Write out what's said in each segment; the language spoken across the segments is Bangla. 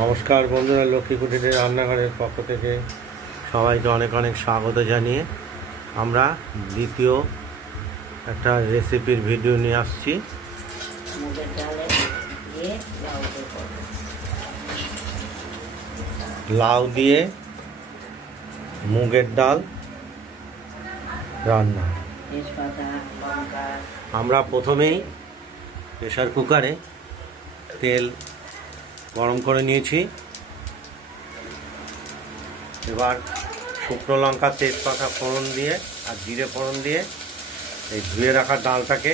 নমস্কার বন্ধুরা, লক্ষ্মী কুটিরের রান্নাঘরের পক্ষ থেকে সবাইকে অনেক অনেক স্বাগত জানিয়ে আমরা দ্বিতীয় একটা রেসিপির ভিডিও নিয়ে আসছি। লাউ দিয়ে মুগের ডাল রান্না। আমরা প্রথমেই প্রেসার কুকারে তেল গরম করে নিয়েছি। এবার শুকনো লঙ্কা, তেজপাতা ফোড়ন দিয়ে আর জিরে ফোড়ন দিয়ে এই ধুয়ে রাখা ডালটাকে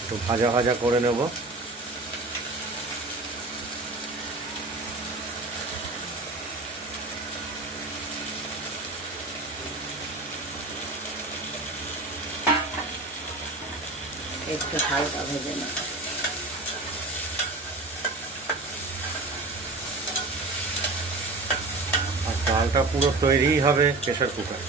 একটু ভাজা ভাজা করে নেব। একটু হালকা ভেজে নেব। আর ডালটা পুরো তৈরি হবে প্রেসার কুকার।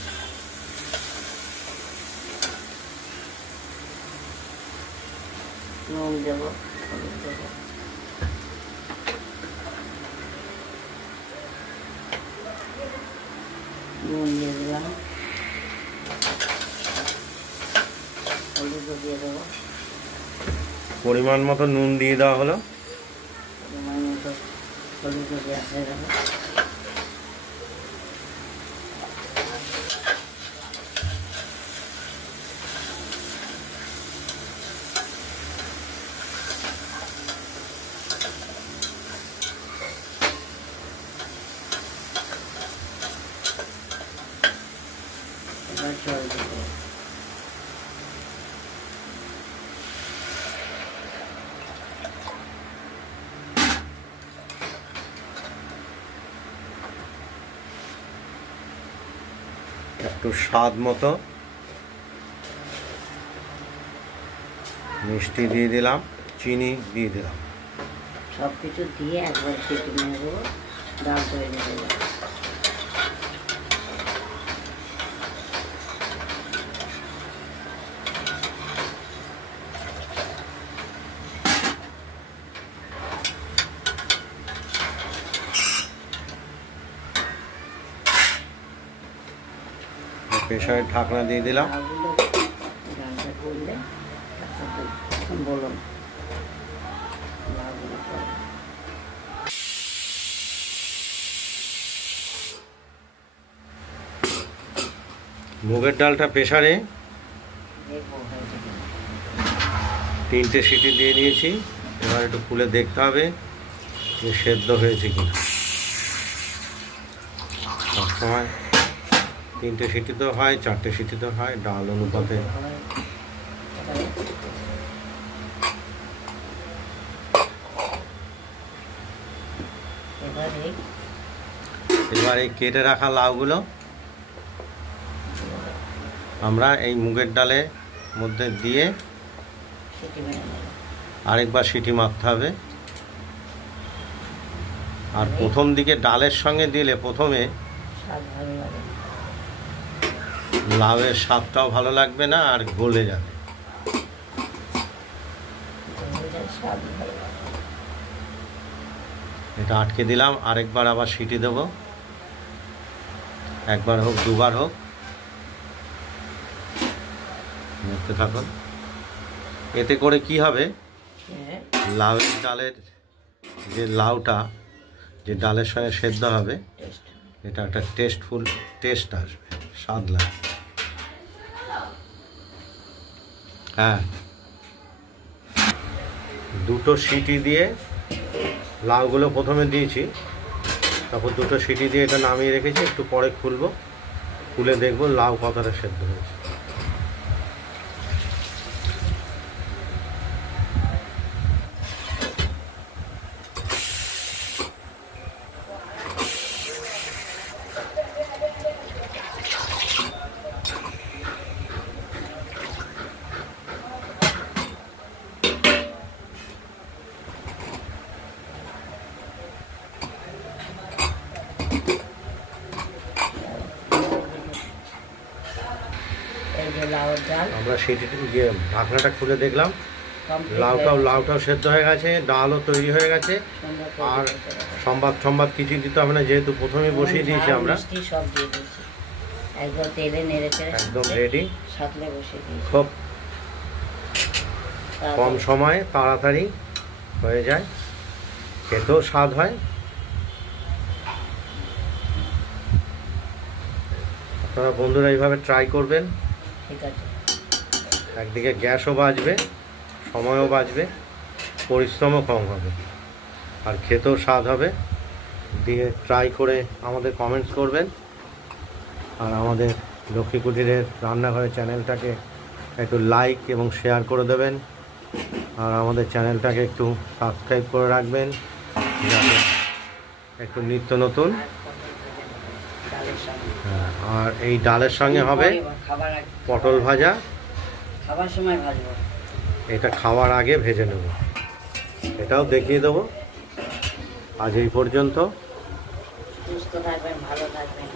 নুন দেব, হলুদ দেব, নুন দিয়ে দিলাম, হলুদও দিয়ে দেবো। পরিমাণ মতো নুন দিয়ে দেওয়া হলো। পরিমাণ মতো হলুদও দেওয়া হয়ে গেল। এবার জল দেবো। একটু স্বাদ মতো মিষ্টি দিয়ে দিলাম, চিনি দিয়ে দিলাম। সব কিছু দিয়ে একবার সিটি মেরে দেবো, ডাল তৈরি হয়ে যাবে। প্রেসারের ঢাকনা দিয়ে দিলাম। ডালটা করলে বলুন মুগের ডালটা প্রেসারে 3টে সিটি দিয়ে নিয়েছি। এবার একটু খুলে দেখতে হবে যে সেদ্ধ হয়েছে কিনা। সবসময় 3টে সিটি তো হয়, 4টে সিটি তো হয়, ডাল অনুপাতে। এবার এই কেটে রাখা লাউগুলো আমরা এই মুগের ডালের মধ্যে দিয়ে আরেকবার সিটি মারতে হবে। আর প্রথম দিকে ডালের সঙ্গে দিলে প্রথমে লাউয়ের স্বাদটাও ভালো লাগবে না, আর গলে যাবে। এটা আটকে দিলাম, আরেকবার আবার সিটি দেব। একবার হোক, দুবার হোক, দেখতে থাকুন। এতে করে কি হবে, লাউয়ের ডালের যে লাউটা যে ডালের সঙ্গে সেদ্ধ হবে, এটা একটা টেস্টফুল টেস্ট আসবে, স্বাদ লাগবে। হ্যাঁ, 2টো সিটি দিয়ে লাউগুলো প্রথমে দিয়েছি, তারপর 2টো সিটি দিয়ে এটা নামিয়ে রেখেছি। একটু পরে খুলবো, খুলে দেখবো লাউ কতটা সেদ্ধ হয়েছে। এই যে লাউর ডাল আমরা সেটি ঢাকনাটা খুলে দেখলাম complete লাউটাও সেদ্ধ হয়ে গেছে, ডালও তৈরি হয়ে গেছে। সুন্দর আর করে দিতে হবে। সংবাদ কিছুই দিতে হবে না, যেহেতু প্রথমেই বসিয়ে দিয়েছি ঝাল, আমরা। মিষ্টি সব দিয়ে দিয়েছি, একদম তেলে নেড়ে চেড়ে একদম রেডি, সাতলে বসিয়ে দিয়েছি। খুব তারপর কম সময়ে তাড়াতাড়ি হয়ে যায়, খেতেও স্বাদ হয়। আপনারা বন্ধুরা এইভাবে ট্রাই করবেন, ঠিক আছে। একদিকে গ্যাসও বাঁচবে, সময়ও বাঁচবে, পরিশ্রমও কম হবে, আর খেতেও স্বাদ হবে। দিয়ে ট্রাই করে আমাদের কমেন্টস করবেন, আর আমাদের লক্ষ্মী কুটিরের রান্নাঘরের চ্যানেলটাকে একটু লাইক এবং শেয়ার করে দেবেন, আর আমাদের চ্যানেলটাকে একটু সাবস্ক্রাইব করে রাখবেন, যাতে একটু নিত্য নতুন। ডালের সঙ্গে আর এই ডালের সঙ্গে হবে খাবার আগে, পটল ভাজা, খাবার সময় ভাজবো। এটা খাওয়ার আগে ভেজে নেব, এটাও দেখিয়ে দেবো। আজ এই পর্যন্ত। সুস্থ থাকবেন, ভালো থাকবেন।